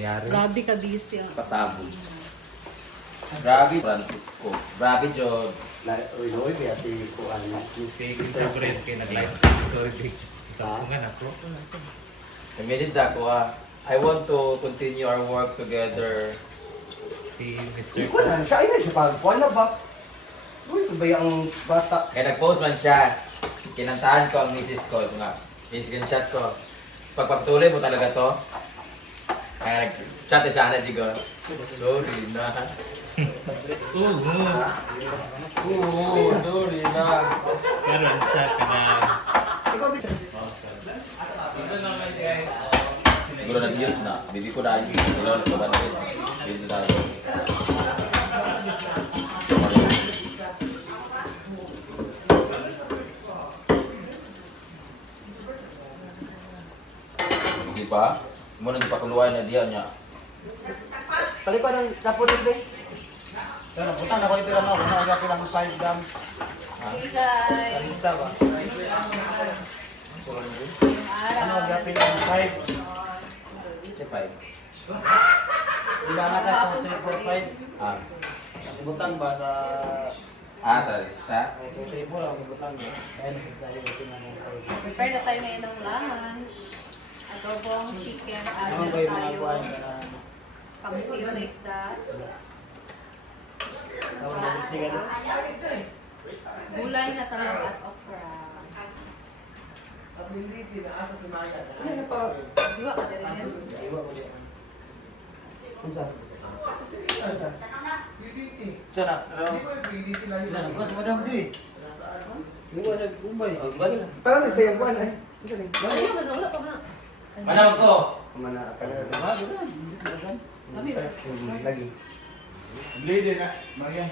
Grabe ka busy. Pasabog. Grabe Francisco. Grabe Jod. Uy, kaya si Kuan na. Si Mr. Brent kay nag-live. Sorry, big. Isapungan ako. Nag-message ako I want to continue our work together. Si Mr. Hindi ko na, siya ay na siya pag Kuan na ba? Uy, ito ba yung bata? Kaya nag-post man siya. Kinantahan ko ang misis ko. Ito nga. Screenshot ko. Pagpapatuloy mo talaga to. Kaya nag-chat siya na Jigo. Sorry na. Oo, sorry na. Karon siya kanang Siguro nag-mute na. Bibi ko na yun. Siguro na sa bandit. Mute na yun. Hindi pa? Mo nang ipakuluan na diyan niya. Kalipan ng napunin ba? Pero putang ako ito lang ako, nagagapin lang 5 grams. Hey guys! Kalista ba? Ano nagagapin lang 5? Chepay. Iba nga tayo kung 3, 4, 5. Ah. Butang ba sa... Sa lista? 2, 3, 4 ang butang ba? Kaya nasa tayo kasi nga ng 5. Prepare na tayo ngayon ng lunch. Adobong chicken. Add Ano na ba yung mga tayo. kuhain ka na... Pangsiyo na isda. Tawag na bitni ka na. Gulay na talong at okra. Ano pa? Di ba kasi rin yan? Siwa ko diyan. Unsa? Diyan na. Ilan ang kwas madam di? Di ba nag-umbay? Parang may sayang Kuan ay. Isa lang. Ayun, wala pa na. Manawag ko. Kumana ka na. Ah, gano'n. Gano'n. Kami ba? Lagi. Lady na, Maria.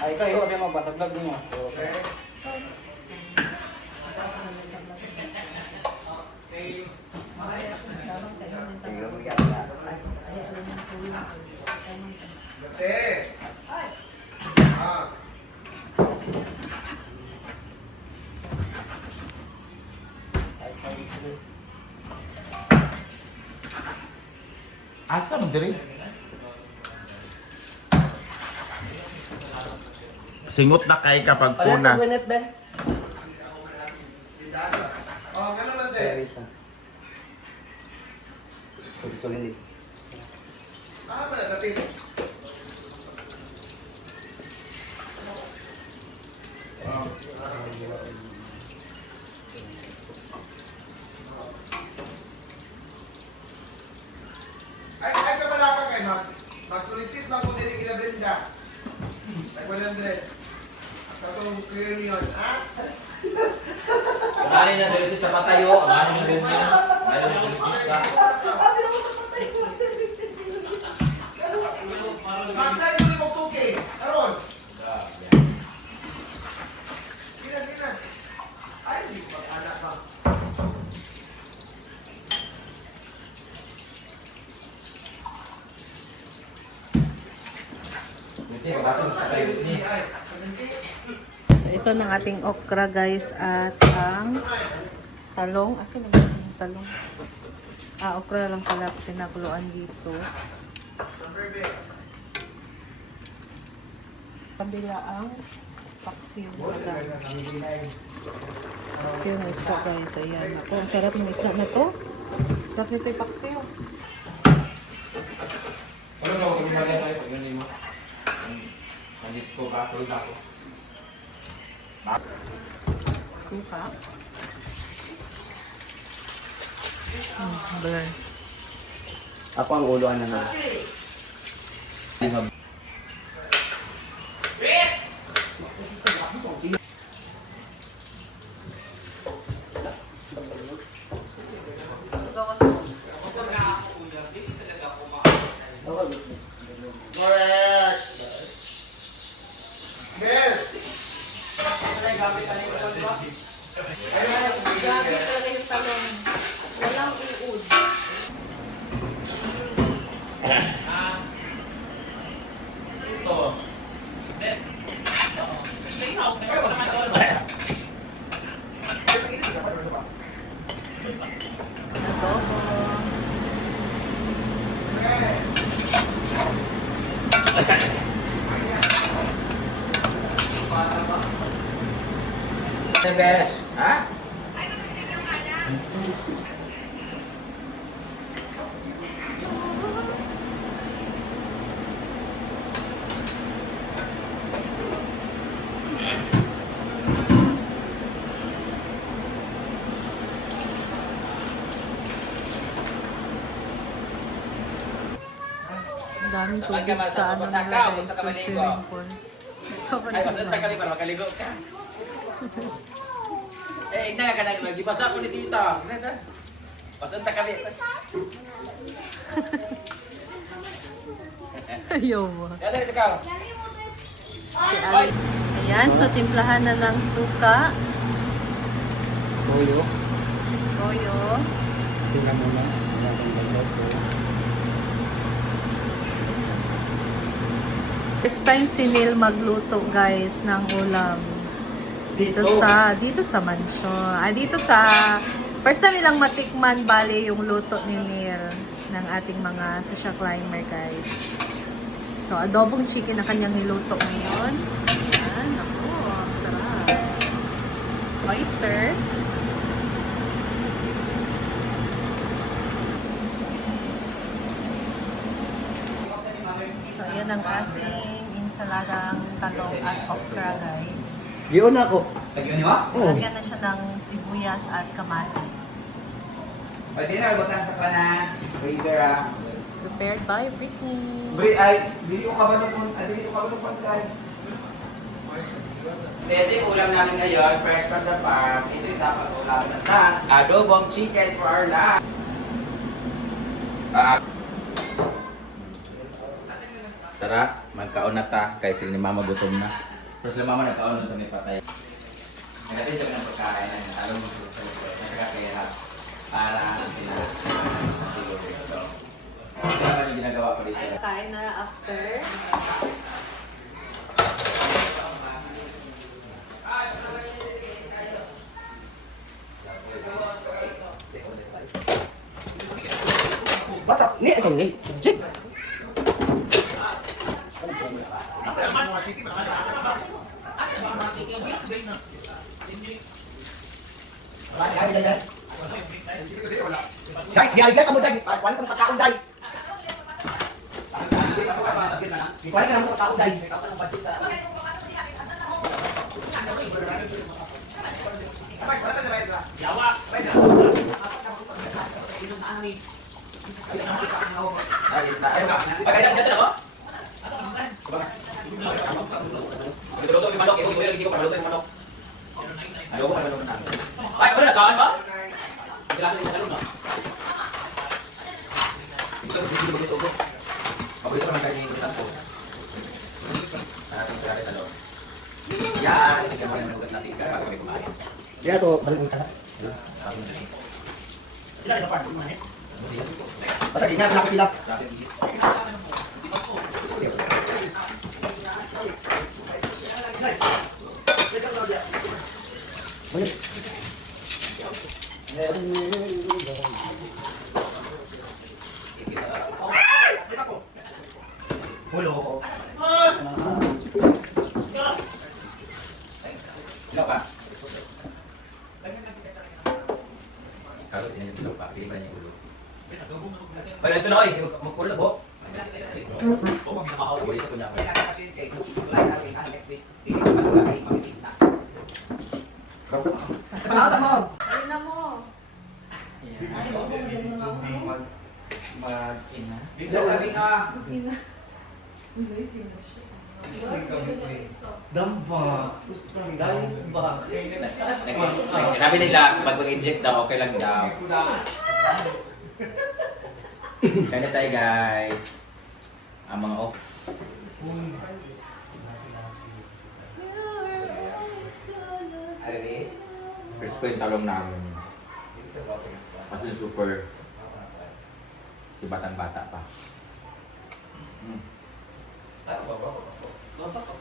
Ay kayo, ano mo ba? Taglag mo. Tingnan mo yan. Dati. Ah. Asa mo diri? Singot na kay kapag punas. Minute ba? Oh, ganun lang Kaya din. isa. Sulit. Ah, malapit. Ay kapalakan kay mag-solicit lang po din kila Brenda. Like 100. Sa itong career yun, ha? Kunali na solicit sa patayo. Ang ano yung rin yun. Ano yung solicit ka. Magsay mo ni Moktuke. Karon. Sina. Ay, hindi ko mag-anak ba? Buti, mabatong sa kayo ni. So ito ng ating okra guys at ang talong. Asa na ba yung talong? Okra lang pala pinakuluan dito. Kabila ang paksiw na paksiw na isda guys. Ayan. Ako, ang sarap ng isda na to. Sarap nito yung paksiw. Ano na, kami na rin kayo. Pag yun mo. Ang disco ka, tulog ako. Suka. Blur. Ako ang ulo na na. Correct! Mel! Grabe talaga yung talong. Walang uod. Besh, ha? Ang daming Saan tubig ka, sa ano Masaka? nila guys, Gusto ka sa maligo? swimming pool. Sa Ay, basta Manila. ka rin para makaligo ka. Eh, igna ka na lagi. Basa ko ni tita. Basta ka rin. Ayaw mo. Yan, dali, ikaw. Si Ali. Ayan, so timplahan na ng suka. Toyo. Toyo. Tingnan mo na. First time si Neil magluto guys ng ulam. Dito sa mansion. Ay, dito sa first time nilang matikman bali yung luto ni Neil ng ating mga social climber guys. So, adobong chicken na kanyang niluto ngayon. Ayan, ako, ang sarap. Oyster. So, ayan ang ating insaladang talong at okra, guys. Yun ako. Lagyan niyo ha? Oo. Lagyan na siya ng sibuyas at kamatis. Pwede na butang sa kanan. Razor ha. Prepared by Britney. Bri, ay, dili ko kabalong pantay. So, ito yung ulam namin ngayon, fresh from the farm. Ito yung dapat ulam na sa adobong chicken for our lunch. Tara, magkaon na ta. Kaya sila ni Mama gutom na. Pero sila Mama nagkaon sa may patay. Nagatin siya ng pagkain ng talong sa likod. Nasa kaya para sila. So, ito naman yung ginagawa ko dito. Kain na after. What's up? Ni akong ni. Jake. Dai, gialigan ka mo dai. Kuan ka ng pagkaon dai. Kuan ka ng pagkaon dai. Ay, it's na. Ay, pagkain na mo? Luto yung manok, ito yung ko para luto yung manok. Ano ko para luto na? Ay, ano nagkaan ba? Kailangan din sa talong, no? Ito, hindi magluto ko. Paborito naman tayo yung tapos. Ating sarari talong. Yan, sige mo rin naman natin ka bago kami kumain. Ya to, balik mo ta. Basta ingat na ko sila. Hulo ko. Ilaw pa. Kalot niya yung ilaw pa. Pili pa niya yung ulo. Ay, ito na oy. Magpulo na po. Paborito ko niya. Pangasa mo. Ayun na mo. Mag-ina. Dito kami na. Damba. Sabi nila, pag mag-inject daw, okay lang daw. Kaya tayo guys. Ang mga ok. First ko yung talong namin. Kasi super. Si batang-bata pa.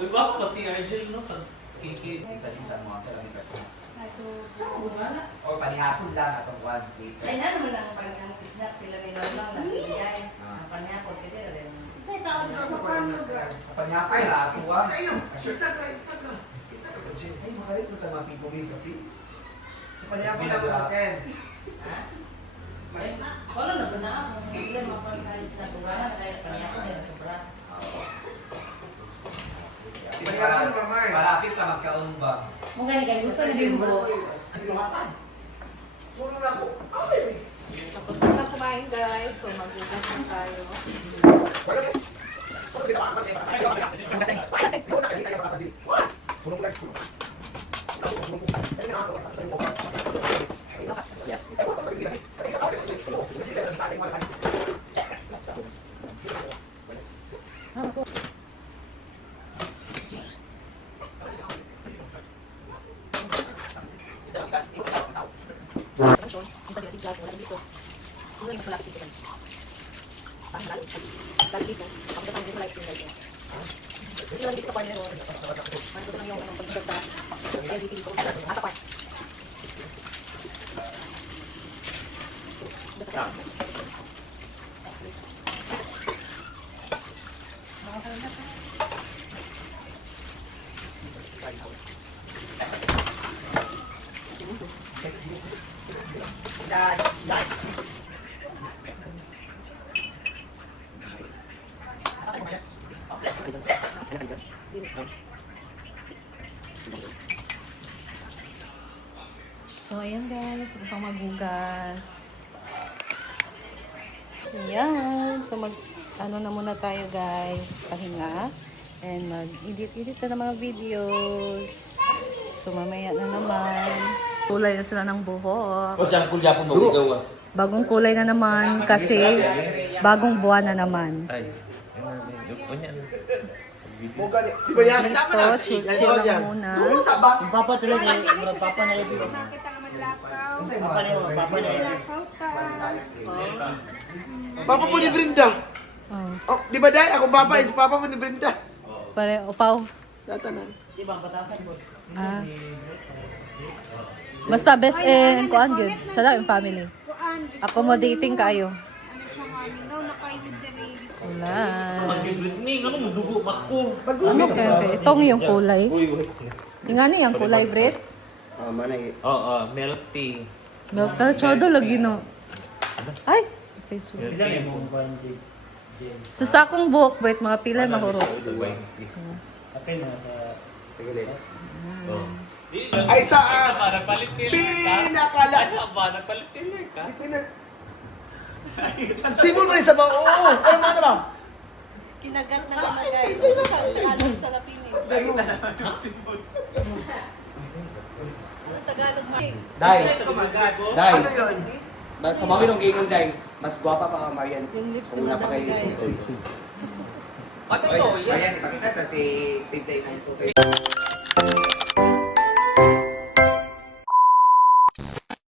Uy, baka pa si Argel, no? Sa kiki. Isa-isa mo sa lamig kasi. O panihapon lang atong 1 week. Ay, na naman ang pag-snap sila ni Lolo lang na bigay. Ang panyapon, kasi rin. Panyapay lah aku ah. Kayo, start na. Ay, makalis na tayo masing pumig kapi. Sa panyapay na sa Ken. Kalau nak guna, bila makan saya sudah bukan, saya tanya aku dia sobra. Panyapay na Mars. Malapit ka magkaon ba? Mungkin ni gusto na bimbo. Sunod ako. Tapos na kumain guys, so magugas na tayo. So, ayan guys. Gusto kong magugas. Ayan. So, ano na muna tayo guys. Pahinga. And mag-edit-edit na ng mga videos. So, mamaya na naman. Kulay na sila ng buhok. O siyang kulya po magigawas. Bagong kulay na naman kasi bagong buwan na naman. Si Panyapay. Ito, chill lang muna. Papa tuloy na, papa na ibig. Papa po ni Brenda. Oh, Oh, di ba dahil ako papa is papa po ni Brenda. pare, upaw. Data na. Ah. Basta best in kuan gyud. Sa lang yung family. Accommodating kayo. Ano siya nga, mingaw na kayo with the baby. Wala. Ni ano mo dugo makko. Ano kaya? Itong yung kulay. Ingani yung kulay, Brit. Oo, milk tea. Milk na chodo lagi no. Ay, Facebook. Ilan mo kung So sa akong buhok, Brit, mga pila mahurot. Okay na sa... Ay sa Para palit pinakala. Ano ba nagpalit filler ka? Simon mo rin sa bao. Oo. Ay mo na ba? Kinagat na naman guys. Tagalog sa lapinin. Ano Tagalog ma? Day. Day. Ano yun? Sa mga nung gingon day, mas gwapa pa ka Marian. Yung lips Kung ni Madam napaka- guys. Ano to? Marian, ipakita sa si Steve sa ito.